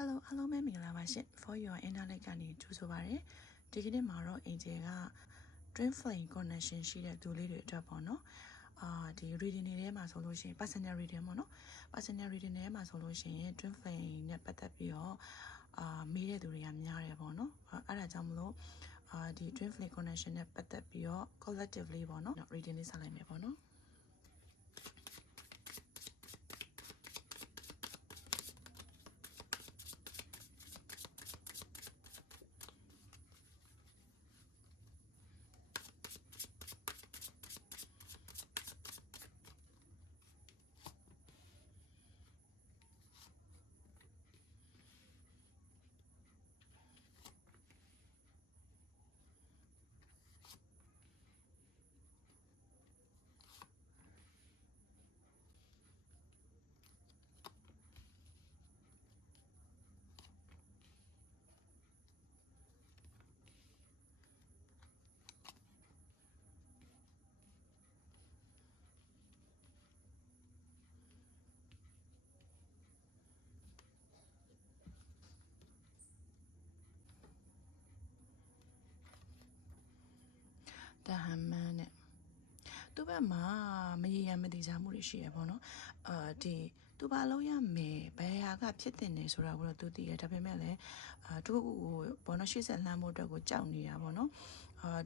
Hello အားလုံးပဲမင်္ဂလာပါရှင် For Your Internet ကနေကြိုဆိုပါရစေဒီကနေ့မှာတော့ Angel က Twin Flame Connection ရှိတဲ့သူလေးတွေအတွက်ပေါ့နော်ဒီ reading တွေထဲမှာဆိုလို့ရှိရင် personal reading ပေါ့နော် personal reading ထဲမှာဆိုလို့ရှိရင် Twin Flame နဲ့ပတ်သက်ပြီးတော့မေးတဲ့သူတွေကများတယ်ပေါ့နော်အဲ့ဒါကြောင့်မလို့ဒီ Twin Flame Connection နဲ့ပတ်သက်ပြီးတော့ collectively ပေါ့နော် reading လေးဆက်လိုက်မယ်ပေါ့နော်တဟမန်းနဲ့သူ့ဘက်မှာမရေရမတည်ကြမှုတွေရှိရပေါ့နော်ဒီသူဘာလုံးရမယ်ဘယ်ဟာကဖြစ်တင်နေဆိုတာကိုတော့သူသိရဒါပေမဲ့လည်းသူ့ကိုဘောနော်ရှေ့ဆက်လှမ်းဖို့အတွက်ကိုကြောက်နေတာပေါ့နော်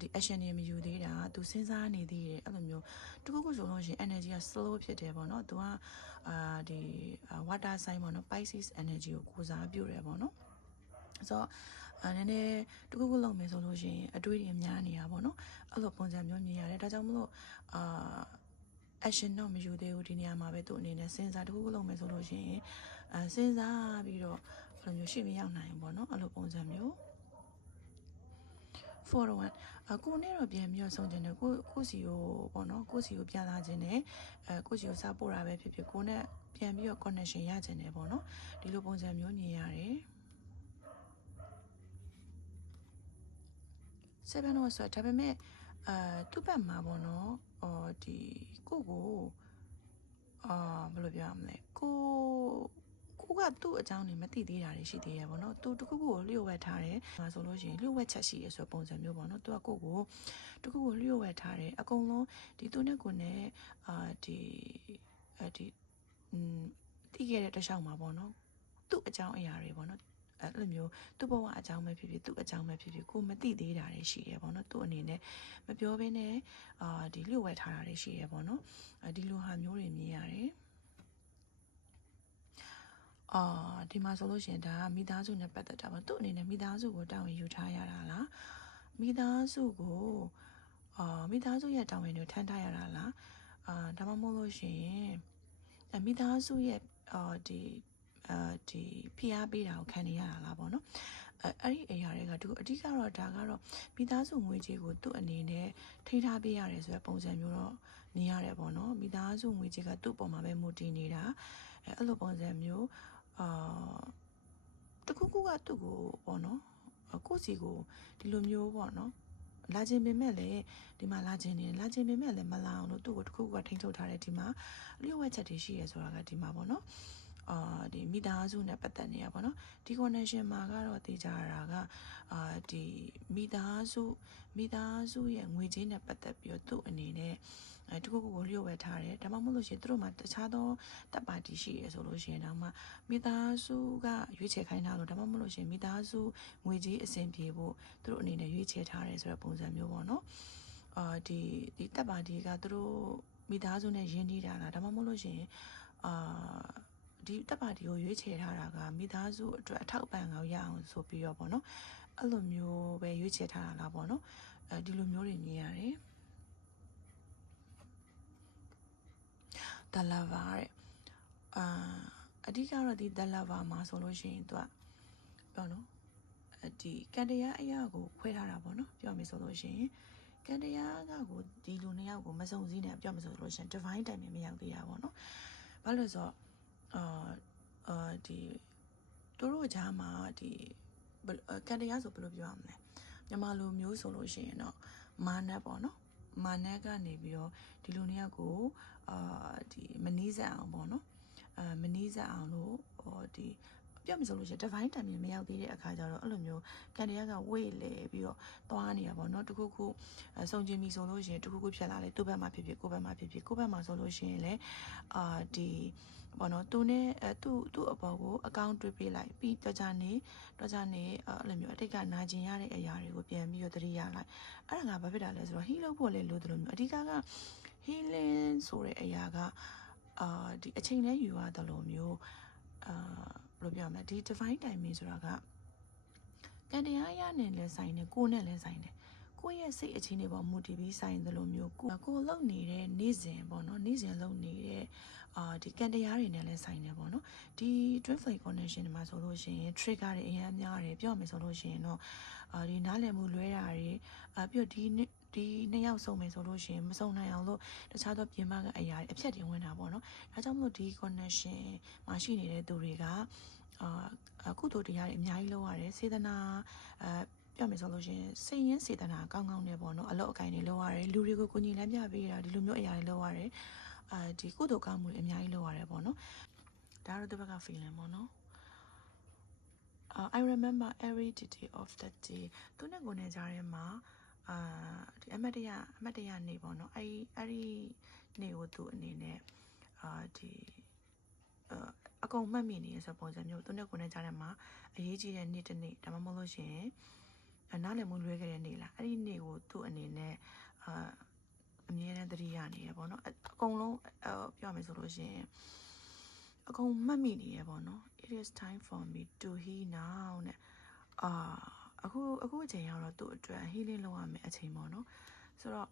ဒီ action တွေမယူသေးတာသူစဉ်းစားနေသေးတယ်အဲ့လိုမျိုးတခုခုဆိုလို့ရှိရင် energy က slow ဖြစ်တယ်ပေါ့နော်သူကဒီ water sign ပေါ့နော် Pisces energy ကိုကိုစားပြုတယ်ပေါ့နော်ဆိုတော့နည်းနည်းတခုခုလုပ်မယ်ဆိုလို့ရှိရင်အတွေးတွေများနေတာပေါ့နော်အဲ့လိုပုံစံမျိုးမြင်ရတယ်ဒါကြောင့်မလို့action တော့မယူသေးဘူးဒီနေရာမှာပဲသူ့အနေနဲ့စဉ်းစားတခုခုလုပ်မယ်ဆိုလို့ရှိရင်စဉ်းစားပြီးတော့ဘယ်လိုမျိုးရှေ့မရောက်နိုင်ဘူးပေါ့နော်အဲ့လိုပုံစံမျိုးfor one ကိုနဲ့တော့ပြန်ပြီးတော့ဆုံးကျင်တယ်ကိုစီကိုပေါ့နော်ကိုစီကိုပြန်လာခြင်းနဲ့ကိုစီကိုစားပို့တာပဲဖြစ်ဖြစ်ကိုနဲ့ပြန်ပြီးတော့ connection ရခြင်းတယ်ပေါ့နော်ဒီလိုပုံစံမျိုးမြင်ရတယ်7တော့ဆိုဒါပေမဲ့သူ့ဘက်မှာပေါ့နော်ဒီကိုဘယ်လိုပြောရမလဲကိုကသူ့အကြောင်းနေမသိသေးတာတွေရှိသေးရပေါ့နော်သူတခုခုကိုလျှို့ဝှက်ထားတယ်မှာဆိုလို့ရှိရင်လျှို့ဝှက်ချက်ရှိရဆိုပုံစံမျိုးပေါ့နော်သူကကိုတခုကိုလျှို့ဝှက်ထားတယ်အကုန်လုံးဒီသူနဲ့ကိုနဲ့ဒီတီးခဲ့တဲ့တခြားမှာပေါ့နော်သူ့အကြောင်းအရာတွေပေါ့နော်အဲ့လိုမျိုးသူ့ဘဝအကြောင်းပဲဖြစ်ဖြစ်သူ့အကြောင်းပဲဖြစ်ဖြစ်ကိုမသိသေးတာတွေရှိတယ်ပေါ့နော်သူ့အနေနဲ့မပြောဘဲနဲ့ဒီလျှို့ဝှက်ထားတာတွေရှိတယ်ပေါ့နော်ဒီလိုဟာမျိုးတွေမြင်ရတယ်ဒီမှာဆိုလို့ရှိရင်ဒါကမိသားစုနဲ့ပတ်သက်တာပေါ့သူ့အနေနဲ့မိသားစုကိုတာဝန်ယူထားရတာလားမိသားစုကိုမိသားစုရဲ့တာဝန်တွေထမ်းထားရတာလားဒါမှမဟုတ်လို့ရှိရင်မိသားစုရဲ့ဒီဖိအားပေးတာကိုခံနေရတာလားပေါ့နော်အဲ့ဒီအရာတွေကသူအဓိကတော့ဒါကတော့မိသားစုငွေကြေးကိုသူ့အနေနဲ့ထိန်းထားပေးရတယ်ဆိုတဲ့ပုံစံမျိုးတော့မြင်ရတယ်ပေါ့နော်မိသားစုငွေကြေးကသူ့ပေါ်မှာပဲမူတည်နေတာအဲ့လိုပုံစံမျိုးတခုခုကသူ့ကိုပေါ့နော်ကိုယ့်စီကိုဒီလိုမျိုးပေါ့နော်လာခြင်းပေမဲ့လည်းဒီမှာလာခြင်းပေမဲ့လည်းမလာအောင်လို့သူ့ကိုတခုခုကထိန်းချုပ်ထားတယ်ဒီမှာလျှို့ဝှက်ချက်တွေရှိရဆိုတာကဒီမှာပေါ့နော်ဒီမိသားစုနဲ့ပတ်သက်နေရပါတော့ဒီ connection မှာကတော့သိကြရတာကဒီမိသားစုရဲ့ငွေကြေးနဲ့ပတ်သက်ပြီးတော့သူ့အနေနဲ့တခုခုကိုလျှို့ဝှက်ထားတယ်ဒါမှမဟုတ်လို့ရှိရင်သူတို့မှာတခြားသောတပ်ပါတီရှိရဆိုလို့ရှိရင်တော့မှမိသားစုကရွေးချယ်ခိုင်းတာလို့ဒါမှမဟုတ်လို့ရှိရင်မိသားစုငွေကြေးအဆင်ပြေဖို့သူတို့အနေနဲ့ရွေးချယ်ထားတယ်ဆိုတဲ့ပုံစံမျိုးပေါ့နော်ဒီတပ်ပါတီကသူတို့မိသားစုနဲ့ရင်းနှီးတာလားဒါမှမဟုတ်လို့ရှိရင်ဒီတပ်ပါတီကိုရွေးချယ်ထားတာကမိသားစုအတွက်အထောက်အပံ့ကောင်းရအောင်ဆိုပြီးတော့ပေါ့နော်အဲ့လိုမျိုးပဲရွေးချယ်ထားတာလားပေါ့နော်ဒီလိုမျိုးတွေမြင်ရတယ်ဒါလာပါတဲ့အဓိကတော့ဒီဒါလာပါမှာဆိုလို့ရှိရင်သူကပေါ့နော်ဒီကန်တရားအရာကိုခွဲထားတာပေါ့နော်ပြောမယ်ဆိုလို့ရှိရင်ကန်တရားကကိုဒီလူနှစ်ယောက်ကိုမစုံစည်းနဲ့ပြောမယ်ဆိုလို့ရှိရင် divine time မရောက်သေးတာပေါ့နော်ဘာလို့ဆိုတော့ဒီတို့ကြားမှာဒီကန်တရားဆိုဘယ်လိုပြောရမလဲမြန်မာလူမျိုးဆိုလို့ရှိရင်တော့မာနတ်ပေါ့နော်မာနတ်ကနေပြီးတော့ဒီလူနှစ်ယောက်ကိုဒီမနီးစပ်အောင်ပေါ့နော်မနီးစပ်အောင်လို့ဒီ ပြောမှဆိုလို့ရှိရင် divine timing မရောက်သေးတဲ့အခါကျတော့အဲ့လိုမျိုးကန်တရားကဝေ့လေပြီးတော့သွားနေရပါတော့တခုခုစုံကျင်ပြီဆိုလို့ရှိရင်တခုခုဖြစ်လာလေသူ့ဘက်မှာဖြစ်ဖြစ်ကိုယ့်ဘက်မှာဖြစ်ဖြစ်ကိုယ့်ဘက်မှာဆိုလို့ရှိရင်လည်းဒီဘောနော်သူနဲ့သူ့အပေါ်ကိုအကောင့်တွေ့ပေးလိုက်ပြီးတော့ကြနေအဲ့လိုမျိုးအတိတ်ကနာကျင်ရတဲ့အရာတွေကိုပြန်ပြီးတော့သတိရလိုက်အဲ့ဒါကဘာဖြစ်တာလဲဆိုတော့ heal လုပ်ဖို့လေလို့တယ်လို့မျိုးအဓိက healing ဆိုတဲ့အရာကဒီအချိန်နဲ့ယူရတယ်လို့မျိုးဘယ်လိုပြောမလဲဒီ divine timing ဆိုတာကကံတရားရနဲ့လည်းဆိုင်တယ်ကိုယ်နဲ့လည်းဆိုင်တယ်ကိုယ့်ရဲ့စိတ်အခြေအနေပေါ်မူတည်ပြီးဆိုင်တယ်လို့မျိုးကိုလုံနေတဲ့နေ့စဉ်ပေါ့နော်နေ့စဉ်လုံနေတဲ့ဒီကံတရားတွေနဲ့လည်းဆိုင်တယ်ပေါ့နော်ဒီ twin flame connection တွေမှာဆိုလို့ရှိရင် trigger တွေအများများတယ်ပြောမယ်ဆိုလို့ရှိရင်တော့ဒီနားလည်မှုလွဲတာတွေပြီးတော့ဒီနှစ်ယောက်စုံမယ်ဆိုလို့ရှိရင်မစုံနိုင်အောင်လို့တခြားသောပြင်ပကအရာတွေအဖြတ်တင်ဝင်တာပေါ့နော်ဒါကြောင့်မလို့ဒီ connection မှာရှိနေတဲ့သူတွေကကုသိုလ်တရားတွေအများကြီးလုပ်ရတယ်စေတနာပြောမယ်ဆိုလို့ရှိရင်စိတ်ရင်းစေတနာကောင်းကောင်းနဲ့ပေါ့နော်အလုပ်အကိုင်တွေလုပ်ရတယ်လူတွေကိုကိုကြီးလမ်းပြပေးတာဒီလိုမျိုးအရာတွေလုပ်ရတယ်ဒီကုသိုလ်ကောင်းမှုတွေအများကြီးလုပ်ရတယ်ပေါ့နော်ဒါတော့ဒီဘက်က feeling ပေါ့နော်I remember every detail of that day သူနဲ့ကိုယ်နဲ့ကြားထဲမှာဒီအမတ်တရနေပေါ့နော်အဲ့ဒီနေကိုသူအနေနဲ့ဒီအကုန်မှတ်မိနေရဆိုပုံစံမျိုးသူနဲ့ကိုယ်နဲ့ကြားထဲမှာအရေးကြီးတဲ့နေ့တစ်နေ့ဒါမှမဟုတ်လို့ရှိရင်နားလည်မှုလွဲခဲ့တဲ့နေ့လားအဲ့ဒီနေ့ကိုသူ့အနေနဲ့အမြဲတမ်းသတိရနေရပေါ့နော်အကုန်လုံးပြောမယ်ဆိုလို့ရှိရင်အကုန်မှတ်မိနေရပေါ့နော် it is time for me to heal now နဲ့အခုအချိန်ရောက်တော့သူ့အတွက် healing လုပ်ရမယ်အချိန်ပေါ့နော်ဆိုတော့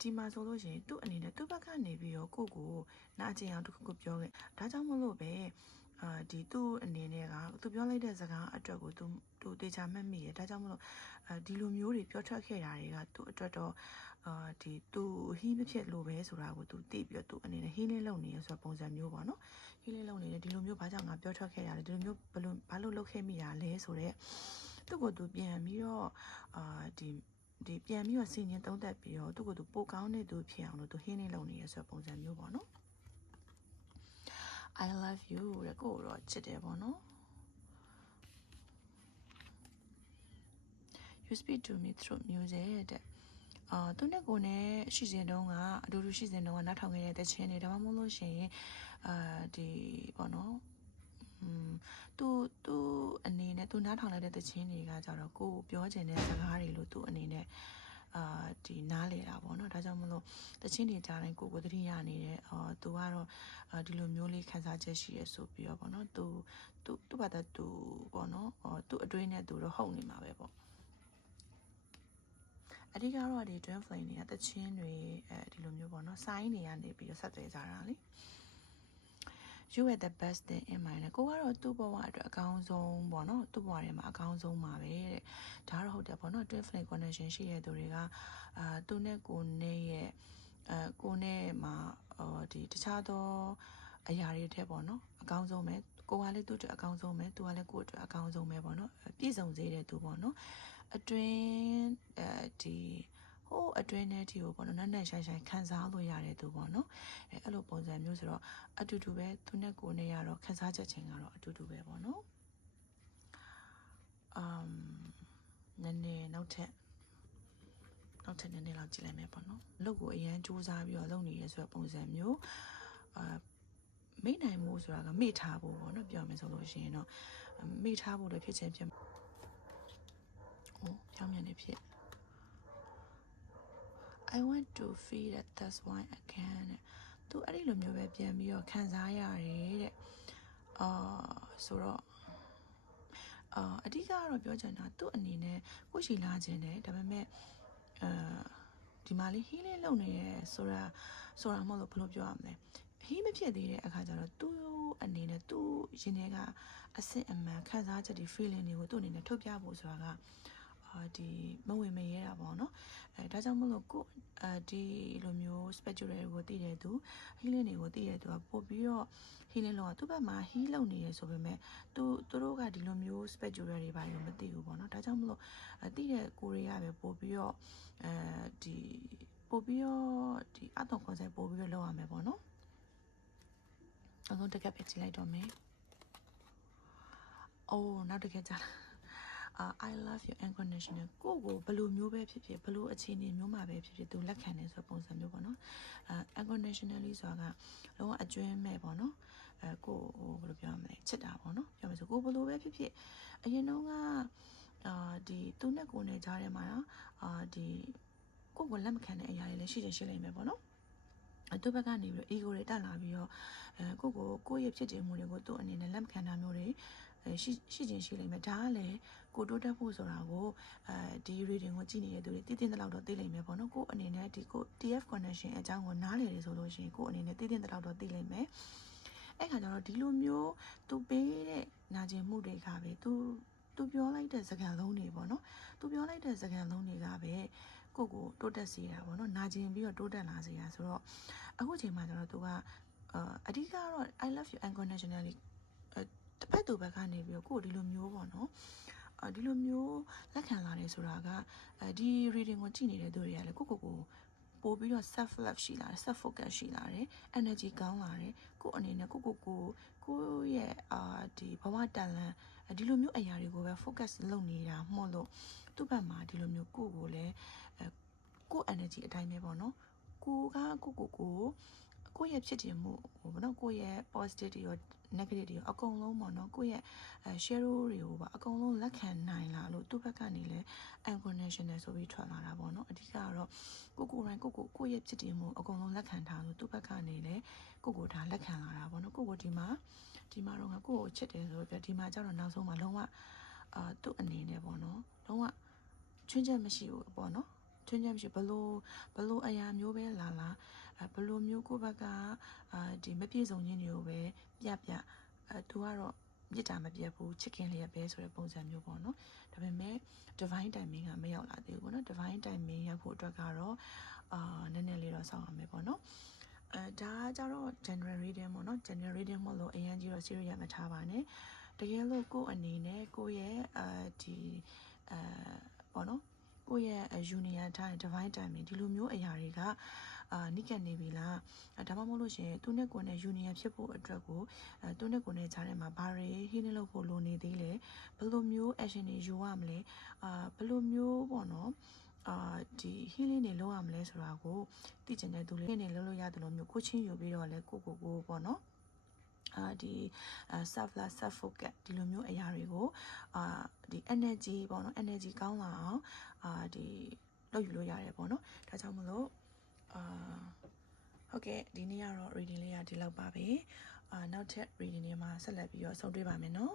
ဒီမှာဆိုလို့ရှိရင်သူ့အနေနဲ့သူ့ဘက်ကနေပြီးတော့ကိုနာအချိန်အောင်တစ်ခုပြောခဲ့ဒါကြောင့်မလို့ပဲဒီသူ့အနေနဲ့ကသူပြောလိုက်တဲ့စကားအတွက်ကိုသူတေချာမှတ်မိရဒါကြောင့်မလို့ဒီလိုမျိုးတွေပြောထွက်ခဲ့တာတွေကသူ့အတွက်တော့ဒီသူဟီးမဖြစ်လို့ပဲဆိုတာကိုသူသိပြီးတော့သူအနေနဲ့ healing လုပ်နေရဆိုပုံစံမျိုးပေါ့နော် healing လုပ်နေတယ်ဒီလိုမျိုးဘာကြောင့်ငါပြောထွက်ခဲ့ရတယ်ဒီလိုမျိုးဘာလို့လုပ်ခဲ့မိရလဲဆိုတော့သူ့ကိုသူပြန်ပြီးတော့ဒီပြန်ပြီးတော့စီရင်သုံးသပ်ပြီးတော့သူ့ကိုသူပိုကောင်းတဲ့သူဖြစ်အောင်လို့သူ healing လုပ်နေရဆိုပုံစံမျိုးပေါ့နော် I love you တဲ့ကိုတော့ချစ်တယ်ပေါ့နော် You speak to me through music တဲ့သူနဲ့ကိုနဲ့ရှိစဉ်တုန်းကအတူတူရှိစဉ်တုန်းကနားထောင်ခဲ့တဲ့တခြင်းတွေဒါမှမဟုတ်လို့ရှိရင်ဒီပေါ့နော်သူအနေနဲ့သူနားထောင်လိုက်တဲ့တခြင်းတွေကကြတော့ကိုပြောချင်တဲ့စကားတွေလို့သူအနေနဲ့ဒီနားလေတာပေါ့နော်ဒါကြောင့်မလို့တချင်းတွေကြားတိုင်းကိုသတိရနေတယ်သူကတော့ဒီလိုမျိုးလေးခန်းစားချက်ရှိရဆိုပြီးတော့ပေါ့နော်သူ့ဘာသာသူပေါ့နော်သူ့အတွင်းနဲ့သူတော့ဟုတ်နေမှာပဲပေါ့အဓိကတော့ဒီ twin flame တွေကတချင်းတွေဒီလိုမျိုးပေါ့နော်ဆိုင်းနေရနေပြီးတော့ဆက်သွယ်ကြတာလေYou are the best thing in my life ကိုကတော့သူ့ဘဝအတွက်အကောင်းဆုံးပေါ့နော်သူ့ဘဝထဲမှာအကောင်းဆုံးပါပဲတဲ့ဒါတော့ဟုတ်တယ်ပေါ့နော် twin flame connection ရှိတဲ့သူတွေကသူနဲ့ကိုနဲ့ရဲ့ကိုနဲ့မှာဒီတခြားသောအရာတွေထဲပေါ့နော်အကောင်းဆုံးပဲကိုကလည်းသူ့အတွက်အကောင်းဆုံးပဲသူကလည်းကိုယ့်အတွက်အကောင်းဆုံးပဲပေါ့နော်ပြည့်စုံစေတဲ့သူပေါ့နော်အတွင်းဒီဟိုအတွင်းထဲတီကိုပေါ့နော်နက်နက်ရှိုင်ခံစားလို့ရတဲ့သူပေါ့နော်အဲ့လိုပုံစံမျိုးဆိုတော့အတူတူပဲသူနဲ့ကိုယ်နဲ့ရတော့ခံစားချက်ချင်းကတော့အတူတူပဲပေါ့နော်နည်းနည်းနောက်ထပ်နည်းနည်းလောက်ကြည့်လိုက်မယ်ပေါ့နော်အလုပ်ကိုအရန်စူးစမ်းပြီးတော့လုပ်နေရဲဆိုတဲ့ပုံစံမျိုးမိနိုင်မှုဆိုတာကမေ့ထားဖို့ပေါ့နော်ပြောမယ်ဆိုလို့ရှိရင်တော့မေ့ထားဖို့လည်းဖြစ်ချင်းဖြစ်ပြောင်းမြန်နေဖြစ်I want to feel that that's why I can သူအဲ့ဒီလိုမျိုးပဲပြန်ပြီးတော့ခံစားရတယ်တဲ့ဆိုတော့အဓိကကတော့ပြောချင်တာသူ့အနေနဲ့ကိုရှိလာခြင်းတယ်ဒါပေမဲ့ဒီမှာလေး healing လုပ်နေရဲဆိုတာမဟုတ်လို့ဘယ်လိုပြောရမလဲဟီးမဖြစ်သေးတဲ့အခါကျတော့သူ့အနေနဲ့သူ့ရင်ထဲကအစစ်အမှန်ခံစားချက်ဒီ feeling တွေကိုသူ့အနေနဲ့ထုတ်ပြဖို့ဆိုတာကဒီမဝင်မရဲတာပေါ့နော်ဒါကြောင့်မလို့ကိုဒီလိုမျိုး spiritual တွေကိုသိတဲ့သူ healing တွေကိုသိတဲ့သူကပို့ပြီးတော့ healing လုပ်သူ့ဘက်မှာ heal လုပ်နေရဆိုပေမဲ့သူတို့ကဒီလိုမျိုး spiritual တွေဘာလို့မသိဘူးပေါ့နော်ဒါကြောင့်မလို့သိတဲ့ကိုတွေကပဲပို့ပြီးတော့ဒီပို့ပြီးတော့ဒီအတော့ concept ပို့ပြီးတော့လုပ်ရမယ်ပေါ့နော်အခုတကက်ပဲကြည့်လိုက်တော့မယ် oh နောက်တစ်ခါကြာI love you unconditional ကိုဘလိုမျိုးပဲဖြစ်ဖြစ်ဘလိုအခြေအနေမျိုးမှာပဲဖြစ်ဖြစ်သူလက်ခံနေဆိုပုံစံမျိုးပေါ့နော်unconditionally ဆိုတာကလုံးဝအကျွမ်းမဲ့ပေါ့နော်ကိုဘယ်လိုပြောရမလဲချစ်တာပေါ့နော်ပြောမယ်ဆိုကိုဘလိုပဲဖြစ်ဖြစ်အရင်တော့ကဒီသူနဲ့ကိုနဲ့ကြားထဲမှာဒီကိုလက်မခံတဲ့အရာတွေလည်းရှိတယ်ရှိလိမ့်မယ်ပေါ့နော်သူဘက်ကနေပြီး ego တွေတက်လာပြီးတော့ကိုယ့်ရဲ့ဖြစ်တည်မှုတွေကိုသူ့အနေနဲ့လက်မခံတာမျိုးတွေရှိချင်းရှိလိမ့်မယ်ဒါကလည်းကိုတိုးတက်ဖို့ဆိုတာကိုဒီ reading ကိုကြည့်နေတဲ့သူတွေတည်တဲ့လောက်တော့သိလိမ့်မယ်ပေါ့နော်ကိုအနေနဲ့ဒီကို TF connection အကြောင်းကိုနားလည်နေဆိုလို့ရှိရင်ကိုအနေနဲ့တည်တဲ့လောက်တော့သိလိမ့်မယ်အဲ့ခါကျတော့ဒီလိုမျိုးသူပေးတဲ့နာကျင်မှုတွေကပဲသူပြောလိုက်တဲ့စကားလုံးတွေပေါ့နော်သူပြောလိုက်တဲ့စကားလုံးတွေကပဲကိုတိုးတက်စေတာပေါ့နော်နာကျင်ပြီးတော့တိုးတက်လာစေတာဆိုတော့အခုချိန်မှာကျတော့သူကအဓိကတော့ I love you unconditionally တစ်ဖက်သူဘက်ကနေပြီးတော့ကိုဒီလိုမျိုးပေါ့နော်ဒီလိုမျိုးလက်ခံလာတယ်ဆိုတာကဒီ reading ကိုကြည့်နေတဲ့သူတွေကလည်းကိုပို့ပြီးတော့ self love ရှိလာတယ် self focus ရှိလာတယ် energy ကောင်းလာတယ်ကိုအနေနဲ့ကိုရဲ့ဒီဘဝတန်လန်ဒီလိုမျိုးအရာတွေကိုပဲ focus လုပ်နေတာမှမဟုတ်လို့သူ့ဘက်မှာဒီလိုမျိုးကိုလည်းကို energy အတိုင်းပဲပေါ့နော်ကိုရဲ့ဖြစ်တည်မှုပေါ့နော်ကိုရဲ့ positive တွေရော negative တွေရောအကုန်လုံးပေါ့နော်ကိုရဲ့share တွေကိုပါအကုန်လုံးလက်ခံနိုင်လာလို့သူ့ဘက်ကနေလည်း unconditional ဆိုပြီးထွက်လာတာပေါ့နော်အဓိကကတော့ကိုရဲ့ဖြစ်တည်မှုအကုန်လုံးလက်ခံထားလို့သူ့ဘက်ကနေလည်းကိုဒါလက်ခံလာတာပေါ့နော်ကိုဒီမှာတော့ငါကိုချစ်တယ်ဆိုတော့ဒီမှာကျတော့နောက်ဆုံးမှာလုံးဝသူ့အနေနဲ့ပေါ့နော်လုံးဝချွင်းချက်မရှိဘူးပေါ့နော်ချွင်းချက်မရှိဘလို့အရာမျိုးပဲလာဘလို့မျိုးကိုဘက်ကဒီမပြေဆုံးခြင်းတွေကိုပဲပြသူကတော့မြစ်တာမပြတ်ဘူးချစ်ခင်လျက်ပဲဆိုတဲ့ပုံစံမျိုးပေါ့နော်ဒါပေမဲ့ divine timing ကမရောက်လာသေးဘူးပေါ့နော် divine timing ရောက်ဖို့အတွက်ကတော့နည်းနည်းလေးတော့စောင့်ရမယ်ပေါ့နော်ဒါကကြတော့ general reading ပေါ့နော် general reading မလို့အရင်ကြီးတော့ serious မထားပါနဲ့တကယ်လို့ကိုယ့်အနေနဲ့ကိုယ့်ရဲ့ဒီပေါ့နော်ကိုယ့်ရဲ့ union time divine timing ဒီလိုမျိုးအရာတွေကနိကတ်နေပြီလားဒါမှမဟုတ်လို့ရှိရင်သူနဲ့ကိုယ်နဲ့ union ဖြစ်ဖို့အတွက်ကိုသူနဲ့ကိုယ်နဲ့ကြားထဲမှာဘာတွေ healing လုပ်ဖို့လိုနေသေးလဲဘယ်လိုမျိုး action တွေယူရမလဲဘယ်လိုမျိုးပေါ့နော်ဒီ healing တွေလုပ်ရမလဲဆိုတာကိုသိချင်တဲ့သူလေးနေလုပ်လို့ရတယ်လို့မျိုးကိုချင်းယူပြီးတော့လဲကိုပေါ့နော်ဒီ self love self focus ဒီလိုမျိုးအရာတွေကိုဒီ energy ပေါ့နော် energy ကောင်းလာအောင်ဒီလုပ်ယူလို့ရတယ်ပေါ့နော်ဒါကြောင့်မလို့ဟုတ်ကဲ့ဒီနေ့ကတော့ reading လေးကဒီလောက်ပါပဲနောက်ထပ် reading တွေမှာဆက်လက်ပြီးတော့ဆုံတွေ့ပါမယ်နော်